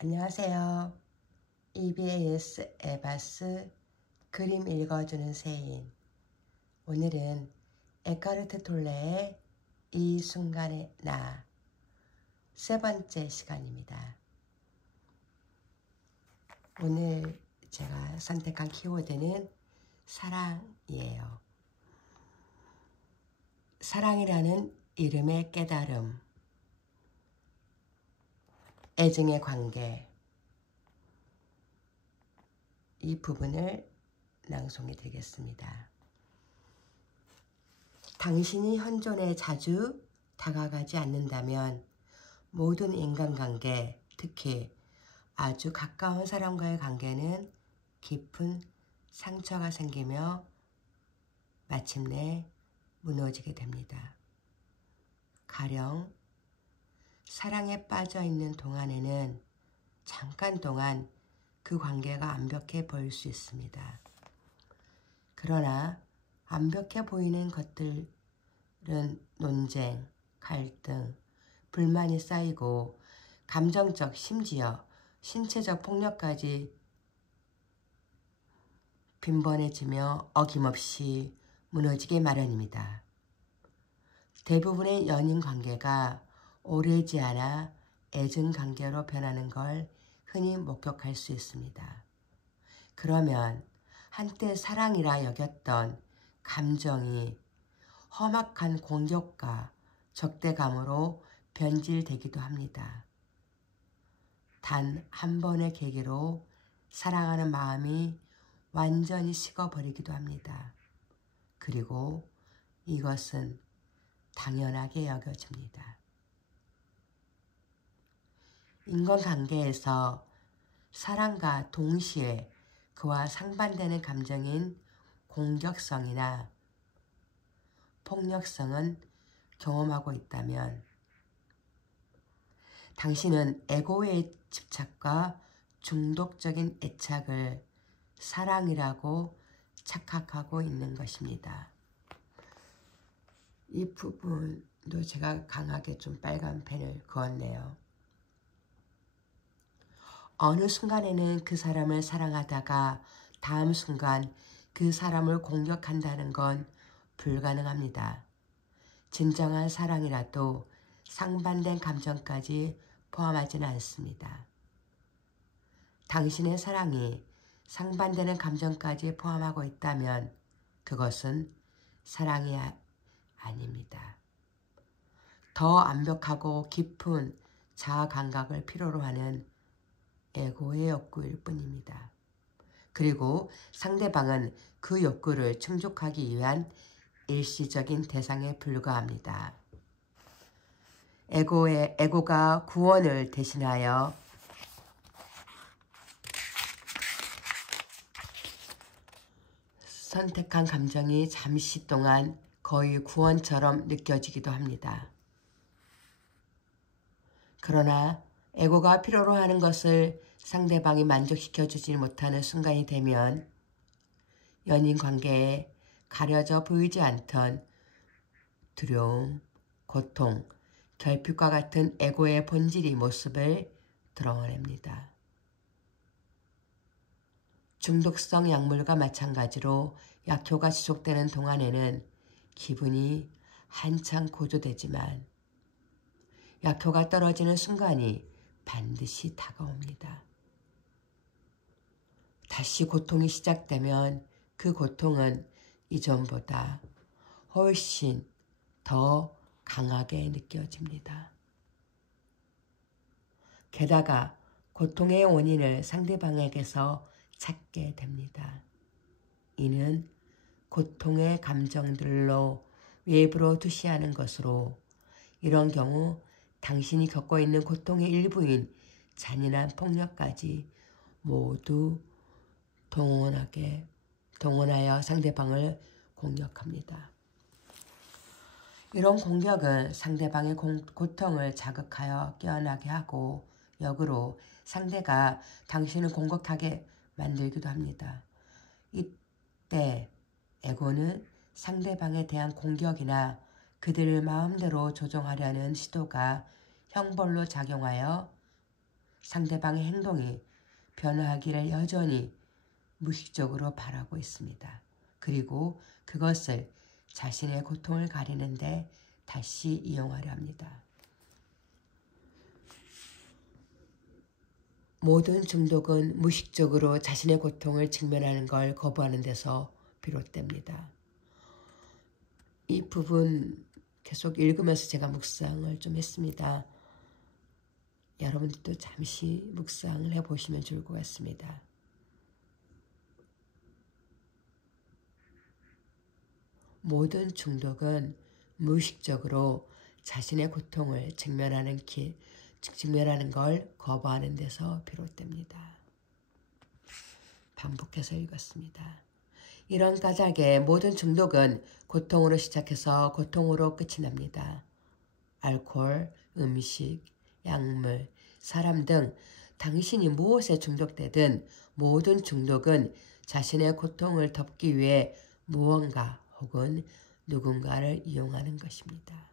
안녕하세요. EBAS 에바스 그림 읽어주는 새인. 오늘은 에카르트 톨레의 이 순간의 나 세 번째 시간입니다. 오늘 제가 선택한 키워드는 사랑이에요. 사랑이라는 이름의 깨달음, 애증의 관계, 이 부분을 낭송해 드리겠습니다. 당신이 현존에 자주 다가가지 않는다면 모든 인간관계, 특히 아주 가까운 사람과의 관계는 깊은 상처가 생기며 마침내 무너지게 됩니다. 가령 사랑에 빠져 있는 동안에는 잠깐 동안 그 관계가 완벽해 보일 수 있습니다. 그러나 완벽해 보이는 것들은 논쟁, 갈등, 불만이 쌓이고 감정적 심지어 신체적 폭력까지 빈번해지며 어김없이 무너지기 마련입니다. 대부분의 연인 관계가 오래지 않아 애증 관계로 변하는 걸 흔히 목격할 수 있습니다. 그러면 한때 사랑이라 여겼던 감정이 험악한 공격과 적대감으로 변질되기도 합니다. 단 한 번의 계기로 사랑하는 마음이 완전히 식어버리기도 합니다. 그리고 이것은 당연하게 여겨집니다. 인간관계에서 사랑과 동시에 그와 상반되는 감정인 공격성이나 폭력성은 경험하고 있다면 당신은 에고의 집착과 중독적인 애착을 사랑이라고 착각하고 있는 것입니다. 이 부분도 제가 강하게 좀 빨간 펜을 그었네요. 어느 순간에는 그 사람을 사랑하다가 다음 순간 그 사람을 공격한다는 건 불가능합니다. 진정한 사랑이라도 상반된 감정까지 포함하지는 않습니다. 당신의 사랑이 상반되는 감정까지 포함하고 있다면 그것은 사랑이 아닙니다. 더 완벽하고 깊은 자아 감각을 필요로 하는 에고의 욕구일 뿐입니다. 그리고 상대방은 그 욕구를 충족하기 위한 일시적인 대상에 불과합니다. 에고가 구원을 대신하여 선택한 감정이 잠시 동안 거의 구원처럼 느껴지기도 합니다. 그러나 에고가 필요로 하는 것을 상대방이 만족시켜주지 못하는 순간이 되면 연인 관계에 가려져 보이지 않던 두려움, 고통, 결핍과 같은 에고의 본질이 모습을 드러냅니다. 중독성 약물과 마찬가지로 약효가 지속되는 동안에는 기분이 한창 고조되지만 약효가 떨어지는 순간이 반드시 다가옵니다. 다시 고통이 시작되면 그 고통은 이전보다 훨씬 더 강하게 느껴집니다. 게다가 고통의 원인을 상대방에게서 찾게 됩니다. 이는 고통의 감정들로 외부로 투시하는 것으로 이런 경우 당신이 겪고 있는 고통의 일부인 잔인한 폭력까지 모두 동원하여 상대방을 공격합니다. 이런 공격은 상대방의 고통을 자극하여 깨어나게 하고 역으로 상대가 당신을 공격하게 만들기도 합니다. 이때 에고는 상대방에 대한 공격이나 그들을 마음대로 조종하려는 시도가 형벌로 작용하여 상대방의 행동이 변화하기를 여전히 무의식적으로 바라고 있습니다. 그리고 그것을 자신의 고통을 가리는데 다시 이용하려 합니다. 모든 중독은 무의식적으로 자신의 고통을 직면하는 걸 거부하는 데서 비롯됩니다. 이 부분 계속 읽으면서 제가 묵상을 좀 했습니다. 여러분들도 잠시 묵상을 해보시면 좋을 것 같습니다. 모든 중독은 무의식적으로 자신의 고통을 직면하는 걸 거부하는 데서 비롯됩니다. 반복해서 읽었습니다. 이런 까닭에 모든 중독은 고통으로 시작해서 고통으로 끝이 납니다. 알코올, 음식, 약물, 사람 등 당신이 무엇에 중독되든 모든 중독은 자신의 고통을 덮기 위해 무언가 혹은 누군가를 이용하는 것입니다.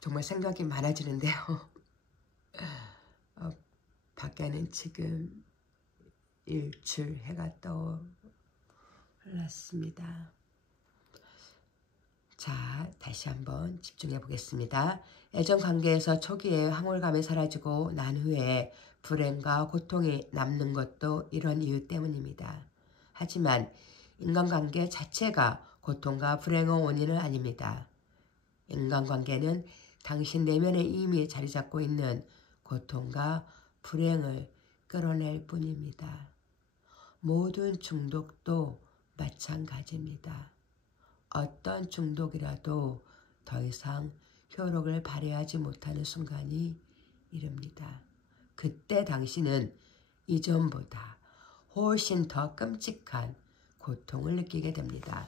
정말 생각이 많아지는데요. 밖에는 지금 일출 해가 떠올랐습니다. 자, 다시 한번 집중해 보겠습니다. 애정관계에서 초기에 황홀감이 사라지고 난 후에 불행과 고통이 남는 것도 이런 이유 때문입니다. 하지만 인간관계 자체가 고통과 불행의 원인은 아닙니다. 인간관계는 당신 내면에 이미 자리 잡고 있는 고통과 불행을 끌어낼 뿐입니다. 모든 중독도 마찬가지입니다. 어떤 중독이라도 더 이상 효력을 발휘하지 못하는 순간이 이릅니다. 그때 당신은 이전보다 훨씬 더 끔찍한 고통을 느끼게 됩니다.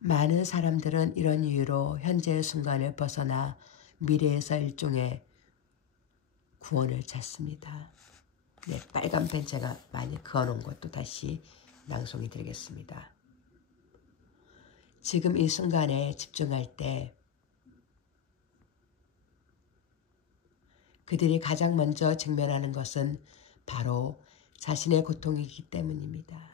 많은 사람들은 이런 이유로 현재의 순간을 벗어나 미래에서 일종의 구원을 찾습니다. 네, 빨간 펜 제가 많이 그어놓은 것도 다시 낭송해 드리겠습니다. 지금 이 순간에 집중할 때 그들이 가장 먼저 직면하는 것은 바로 자신의 고통이기 때문입니다.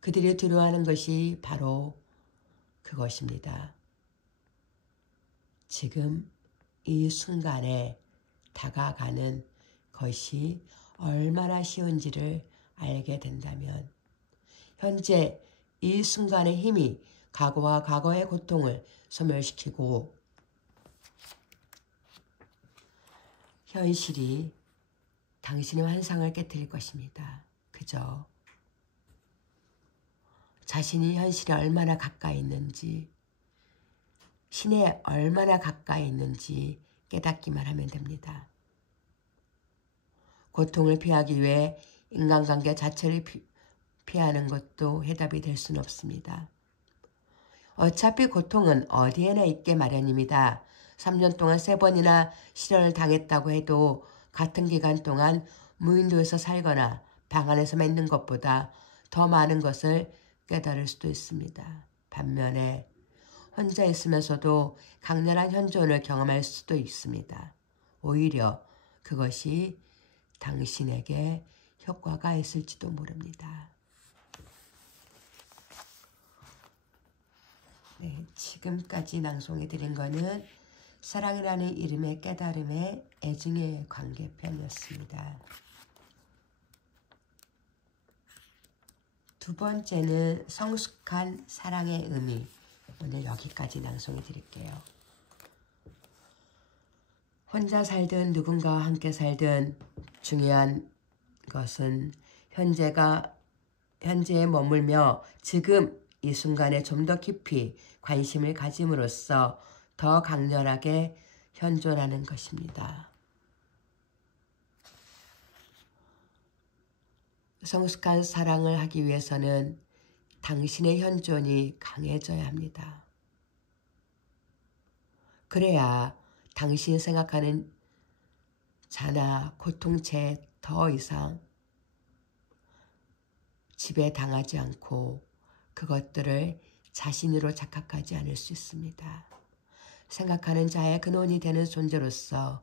그들이 두려워하는 것이 바로 그것입니다. 지금 이 순간에 다가가는 것이 얼마나 쉬운지를 알게 된다면 현재 이 순간의 힘이 과거와 과거의 고통을 소멸시키고 현실이 당신의 환상을 깨뜨릴 것입니다. 그저 자신이 현실에 얼마나 가까이 있는지, 신에 얼마나 가까이 있는지 깨닫기만 하면 됩니다. 고통을 피하기 위해 인간관계 자체를 피하는 것도 해답이 될 수는 없습니다. 어차피 고통은 어디에나 있게 마련입니다. 3년 동안 3번이나 실현을 당했다고 해도 같은 기간 동안 무인도에서 살거나 방 안에서 있는 것보다 더 많은 것을 깨달을 수도 있습니다. 반면에 혼자 있으면서도 강렬한 현존을 경험할 수도 있습니다. 오히려 그것이 당신에게 효과가 있을지도 모릅니다. 네, 지금까지 낭송해 드린 것은 사랑이라는 이름의 깨달음의 애증의 관계편이었습니다. 두 번째는 성숙한 사랑의 의미. 오늘 여기까지 낭송해 드릴게요. 혼자 살든 누군가와 함께 살든 중요한 것은 현재에 머물며 지금 이 순간에 좀 더 깊이 관심을 가짐으로써 더 강렬하게 현존하는 것입니다. 성숙한 사랑을 하기 위해서는 당신의 현존이 강해져야 합니다. 그래야 당신이 생각하는 자나 고통체에 더 이상 지배당하지 않고 그것들을 자신으로 착각하지 않을 수 있습니다. 생각하는 자의 근원이 되는 존재로서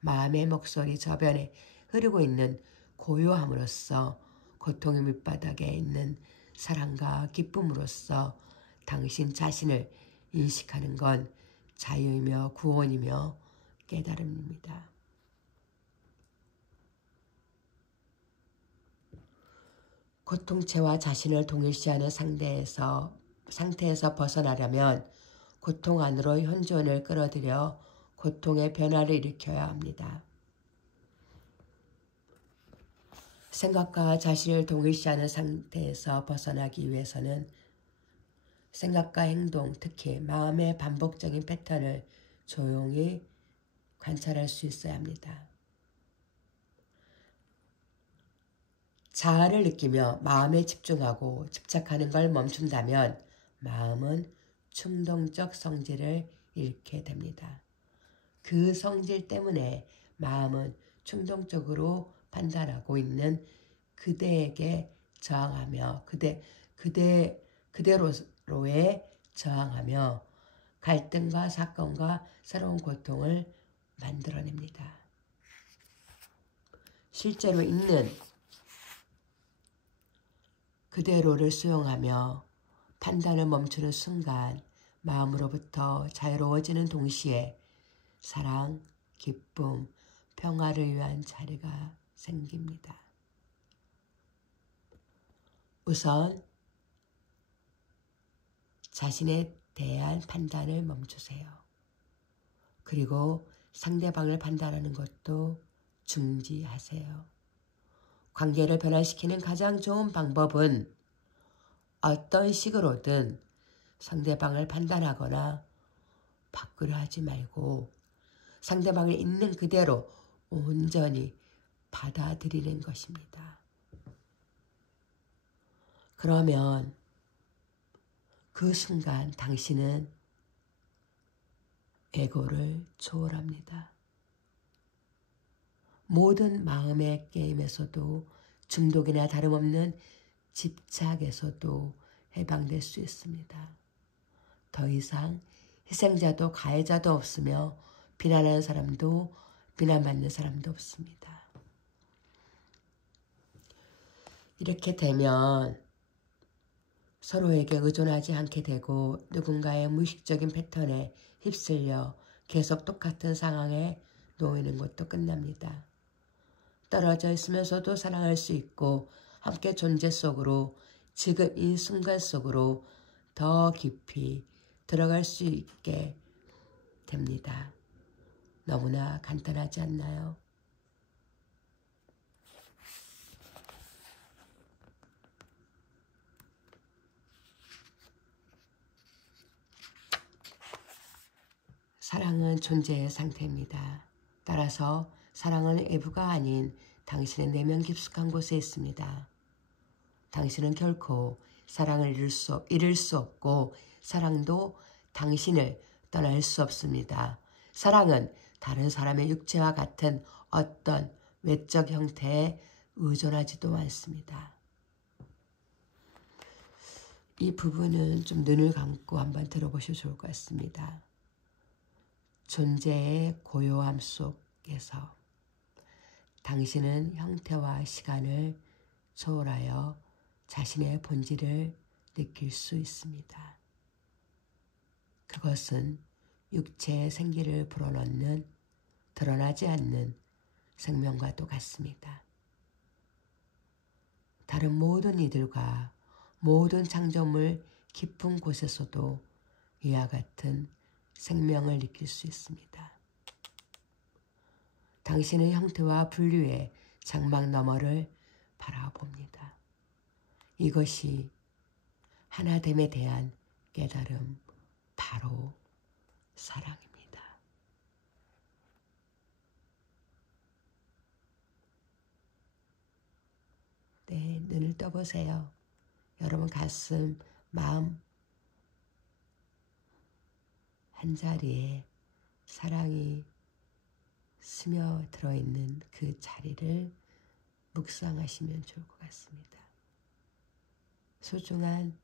마음의 목소리 저변에 흐르고 있는 고요함으로써 고통의 밑바닥에 있는 사랑과 기쁨으로써 당신 자신을 인식하는 건 자유이며 구원이며 깨달음입니다. 고통체와 자신을 동일시하는 상태에서 벗어나려면 고통 안으로 현존을 끌어들여 고통의 변화를 일으켜야 합니다. 생각과 자신을 동일시하는 상태에서 벗어나기 위해서는 생각과 행동, 특히 마음의 반복적인 패턴을 조용히 관찰할 수 있어야 합니다. 자아를 느끼며 마음에 집중하고 집착하는 걸 멈춘다면 마음은 충동적 성질을 잃게 됩니다. 그 성질 때문에 마음은 충동적으로 판단하고 있는 그대에게 저항하며 그대로에 저항하며 갈등과 사건과 새로운 고통을 만들어냅니다. 실제로 있는 그대로를 수용하며 판단을 멈추는 순간 마음으로부터 자유로워지는 동시에 사랑, 기쁨, 평화를 위한 자리가 생깁니다. 우선 자신에 대한 판단을 멈추세요. 그리고 상대방을 판단하는 것도 중지하세요. 관계를 변화시키는 가장 좋은 방법은 어떤 식으로든 상대방을 판단하거나 바꾸려 하지 말고 상대방이 있는 그대로 온전히 받아들이는 것입니다. 그러면 그 순간 당신은 에고를 초월합니다. 모든 마음의 게임에서도 중독이나 다름없는 집착에서도 해방될 수 있습니다. 더 이상 희생자도 가해자도 없으며 비난하는 사람도 비난받는 사람도 없습니다. 이렇게 되면 서로에게 의존하지 않게 되고 누군가의 무의식적인 패턴에 휩쓸려 계속 똑같은 상황에 놓이는 것도 끝납니다. 떨어져 있으면서도 사랑할 수 있고 함께 존재 속으로 지금 이 순간 속으로 더 깊이 들어갈 수 있게 됩니다. 너무나 간단하지 않나요? 사랑은 존재의 상태입니다. 따라서 사랑은 외부가 아닌 당신의 내면 깊숙한 곳에 있습니다. 당신은 결코 사랑을 잃을 수 없고 사랑도 당신을 떠날 수 없습니다. 사랑은 다른 사람의 육체와 같은 어떤 외적 형태에 의존하지도 않습니다. 이 부분은 좀 눈을 감고 한번 들어보셔도 좋을 것 같습니다. 존재의 고요함 속에서 당신은 형태와 시간을 초월하여 자신의 본질을 느낄 수 있습니다. 그것은 육체의 생기를 불어넣는 드러나지 않는 생명과도 같습니다. 다른 모든 이들과 모든 창조물 깊은 곳에서도 이와 같은 생명을 느낄 수 있습니다. 당신의 형태와 분류의 장막 너머를 바라봅니다. 이것이 하나됨에 대한 깨달음, 바로 사랑입니다. 네, 눈을 떠보세요. 여러분 가슴, 마음 한자리에 사랑이 스며들어 있는 그 자리를 묵상하시면 좋을 것 같습니다. 소중한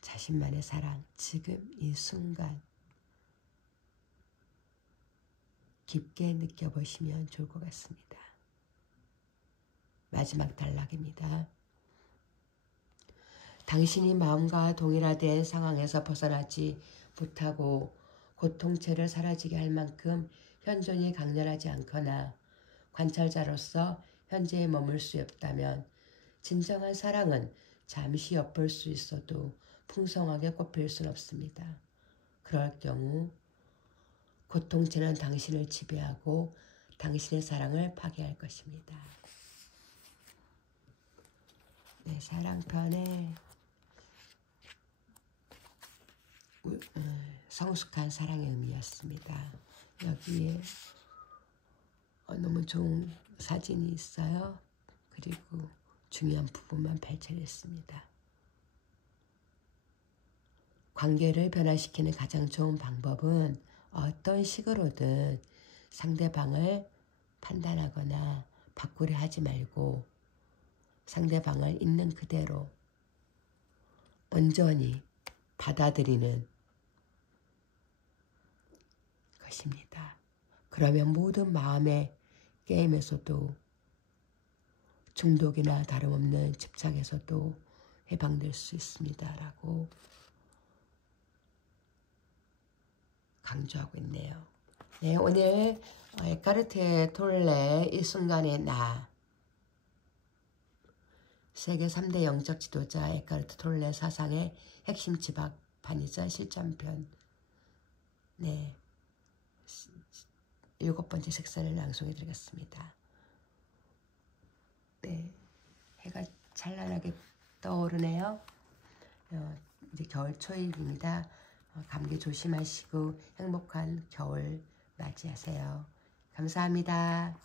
자신만의 사랑, 지금 이 순간 깊게 느껴보시면 좋을 것 같습니다. 마지막 단락입니다. 당신이 마음과 동일화된 상황에서 벗어나지 못하고 고통체를 사라지게 할 만큼 현존이 강렬하지 않거나 관찰자로서 현재에 머물 수 없다면 진정한 사랑은 잠시 엿볼 수 있어도 풍성하게 꽃필 수는 없습니다. 그럴 경우 고통체는 당신을 지배하고 당신의 사랑을 파괴할 것입니다. 네, 사랑편에 성숙한 사랑의 의미였습니다. 여기에 너무 좋은 사진이 있어요. 그리고 중요한 부분만 발췌했습니다. 관계를 변화시키는 가장 좋은 방법은 어떤 식으로든 상대방을 판단하거나 바꾸려 하지 말고 상대방을 있는 그대로 온전히 받아들이는 것입니다. 그러면 모든 마음의 게임에서도 중독이나 다름없는 집착에서도 해방될 수 있습니다. 라고 강조하고 있네요. 네, 오늘 에카르트 톨레 이 순간의 나, 세계 3대 영적 지도자 에카르트 톨레 사상의 핵심 지박판이자 실전편, 네, 7번째 색선을 낭송해 드리겠습니다. 네, 해가 찬란하게 떠오르네요. 이제 겨울 초입입니다. 감기 조심하시고 행복한 겨울 맞이하세요. 감사합니다.